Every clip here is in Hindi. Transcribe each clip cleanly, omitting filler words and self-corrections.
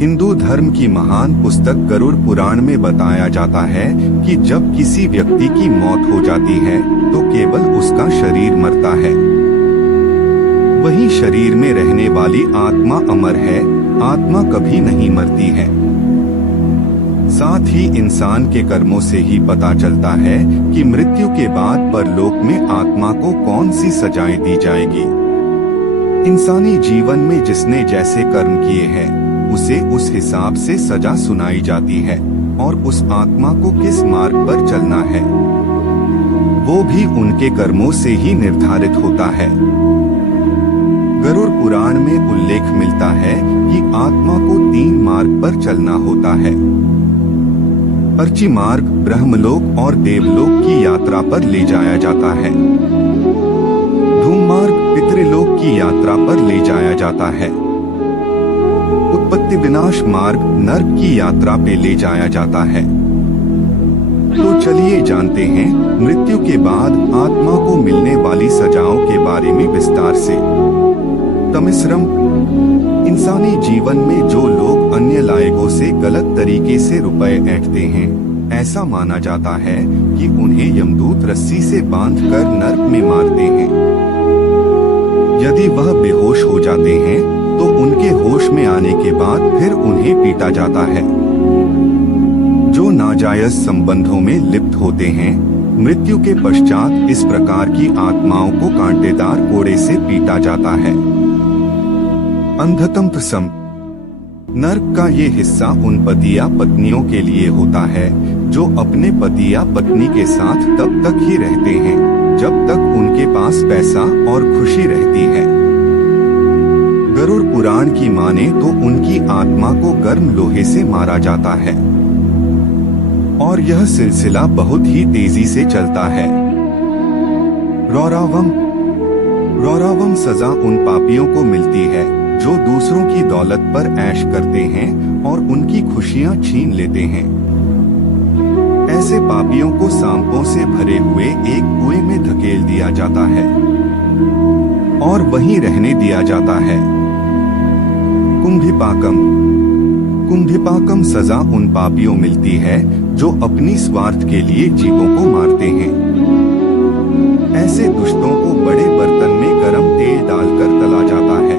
हिंदू धर्म की महान पुस्तक गरुड़ पुराण में बताया जाता है कि जब किसी व्यक्ति की मौत हो जाती है तो केवल उसका शरीर मरता है, वही शरीर में रहने वाली आत्मा अमर है, आत्मा कभी नहीं मरती है। साथ ही इंसान के कर्मों से ही पता चलता है कि मृत्यु के बाद परलोक में आत्मा को कौन सी सजाएं दी जाएगी। इंसानी जीवन में जिसने जैसे कर्म किए हैं उसे उस हिसाब से सजा सुनाई जाती है और उस आत्मा को किस मार्ग पर चलना है वो भी उनके कर्मों से ही निर्धारित होता है। गरुड़ पुराण में उल्लेख मिलता है कि आत्मा को 3 मार्ग पर चलना होता है। अर्ची मार्ग ब्रह्मलोक और देवलोक की यात्रा पर ले जाया जाता है। धूम मार्ग पितृलोक की यात्रा पर ले जाया जाता है। उत्पत्ति विनाश मार्ग नर्क की यात्रा पे ले जाया जाता है। तो चलिए जानते हैं मृत्यु के बाद आत्मा को मिलने वाली सजाओं के बारे में विस्तार से। तमिश्रम, इंसानी जीवन में जो लोग अन्य लायकों से गलत तरीके से रुपए ऐंठते हैं, ऐसा माना जाता है कि उन्हें यमदूत रस्सी से बांधकर नर्क में मारते हैं। यदि वह बेहोश हो जाते हैं तो उनके होश में आने के बाद फिर उन्हें पीटा जाता है। जो नाजायज संबंधों में लिप्त होते हैं, मृत्यु के पश्चात इस प्रकार की आत्माओं को कांटेदार कोड़े से पीटा जाता है। अंधतम प्रसम, नर्क का ये हिस्सा उन पति या पत्नियों के लिए होता है जो अपने पति या पत्नी के साथ तब तक ही रहते हैं जब तक उनके पास पैसा और खुशी रहती है। गरुड़ पुराण की माने तो उनकी आत्मा को गर्म लोहे से मारा जाता है और यह सिलसिला बहुत ही तेजी से चलता है। रौरावम सजा उन पापियों को मिलती है जो दूसरों की दौलत पर ऐश करते हैं और उनकी खुशियां छीन लेते हैं। ऐसे पापियों को सांपों से भरे हुए एक कुएं में धकेल दिया जाता है और वहीं रहने दिया जाता है। कुंभिपाकम सजा उन पापियों मिलती है जो अपनी स्वार्थ के लिए जीवों को मारते हैं। ऐसे दुष्टों को बड़े बर्तन में गरम तेल डालकर तला जाता है।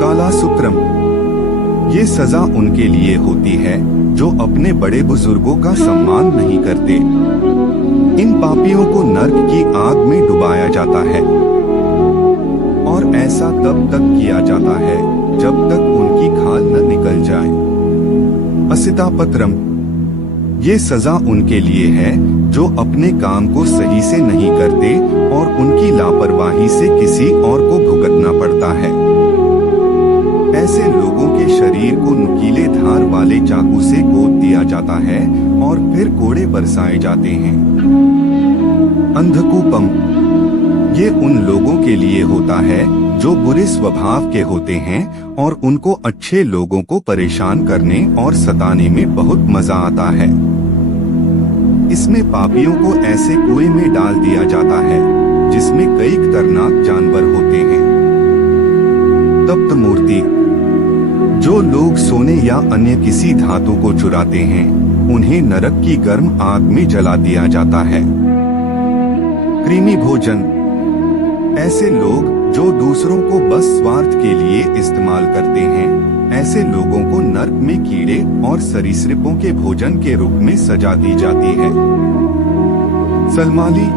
कालासूत्रम, ये सजा उनके लिए होती है जो अपने बड़े बुजुर्गों का सम्मान नहीं करते। इन पापियों को नर्क की आग में डुबाया जाता है और ऐसा तब तक किया जाता है जब तक उनकी खाल न निकल जाए। असितापत्रम, ये सजा उनके लिए है जो अपने काम को सही से नहीं करते और उनकी लापरवाही से किसी और को भुगतना पड़ता है। ऐसे लोगों के शरीर को नुकीले धार वाले चाकू से गोद दिया जाता है और फिर कोड़े बरसाए जाते हैं। अंधकूपम, ये उन लोगों के लिए होता है जो बुरे स्वभाव के होते हैं और उनको अच्छे लोगों को परेशान करने और सताने में बहुत मजा आता है। इसमें पापियों को ऐसे कुएं में डाल दिया जाता है जिसमें कई खतरनाक जानवर होते हैं। तप्त मूर्ति, जो लोग सोने या अन्य किसी धातु को चुराते हैं उन्हें नरक की गर्म आग में जला दिया जाता है। कृमि भोजन, ऐसे लोग जो दूसरों को बस स्वार्थ के लिए इस्तेमाल करते हैं, ऐसे लोगों को नर्क में कीड़े और सरीसृपों के भोजन के रूप में सजा दी जाती है। सलमाली,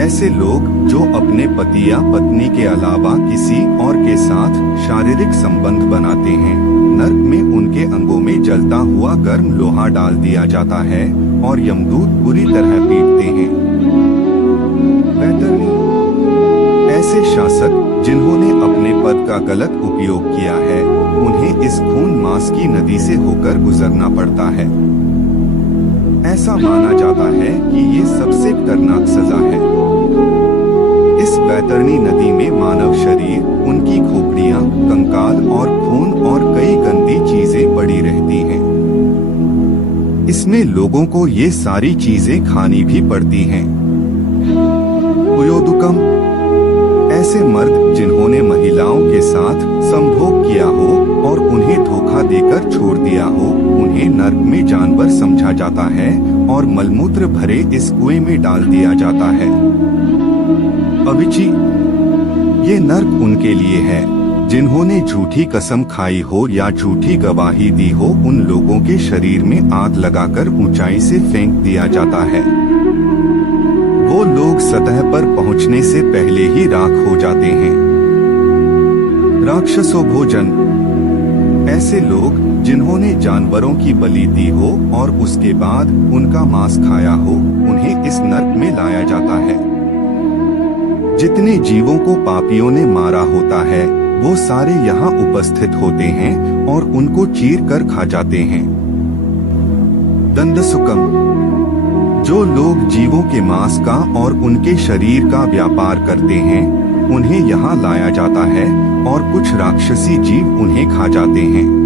ऐसे लोग जो अपने पति या पत्नी के अलावा किसी और के साथ शारीरिक संबंध बनाते हैं, नर्क में उनके अंगों में जलता हुआ गर्म लोहा डाल दिया जाता है और यमदूत बुरी तरह पीटते हैं। ऐसे शासक जिन्होंने अपने पद का गलत उपयोग किया है उन्हें इस खून मांस की नदी से होकर गुजरना पड़ता है। ऐसा माना जाता है कि ये सबसे खतरनाक सजा है। इस बैतरणी नदी में मानव शरीर, उनकी खोपड़ियां, कंकाल और खून और कई गंदी चीजें पड़ी रहती हैं। इसमें लोगों को ये सारी चीजें खानी भी पड़ती हैं। कुयोदुकम, ऐसे मर्द जिन्होंने महिलाओं के साथ संभोग किया हो और उन्हें नर्क में जानवर समझा जाता है और मलमूत्र भरे इस कुएं में डाल दिया जाता है। अविची, ये नर्क उनके लिए है जिन्होंने झूठी कसम खाई हो या झूठी गवाही दी हो। उन लोगों के शरीर में आग लगाकर ऊंचाई से फेंक दिया जाता है। वो लोग सतह पर पहुंचने से पहले ही राख हो जाते हैं। राक्षसों भोजन, ऐसे लोग जिन्होंने जानवरों की बलि दी हो और उसके बाद उनका मांस खाया हो, उन्हें इस नर्क में लाया जाता है। जितने जीवों को पापियों ने मारा होता है वो सारे यहाँ उपस्थित होते हैं और उनको चीर कर खा जाते हैं। दंडसुकम, जो लोग जीवों के मांस का और उनके शरीर का व्यापार करते हैं, उन्हें यहाँ लाया जाता है और कुछ राक्षसी जीव उन्हें खा जाते हैं।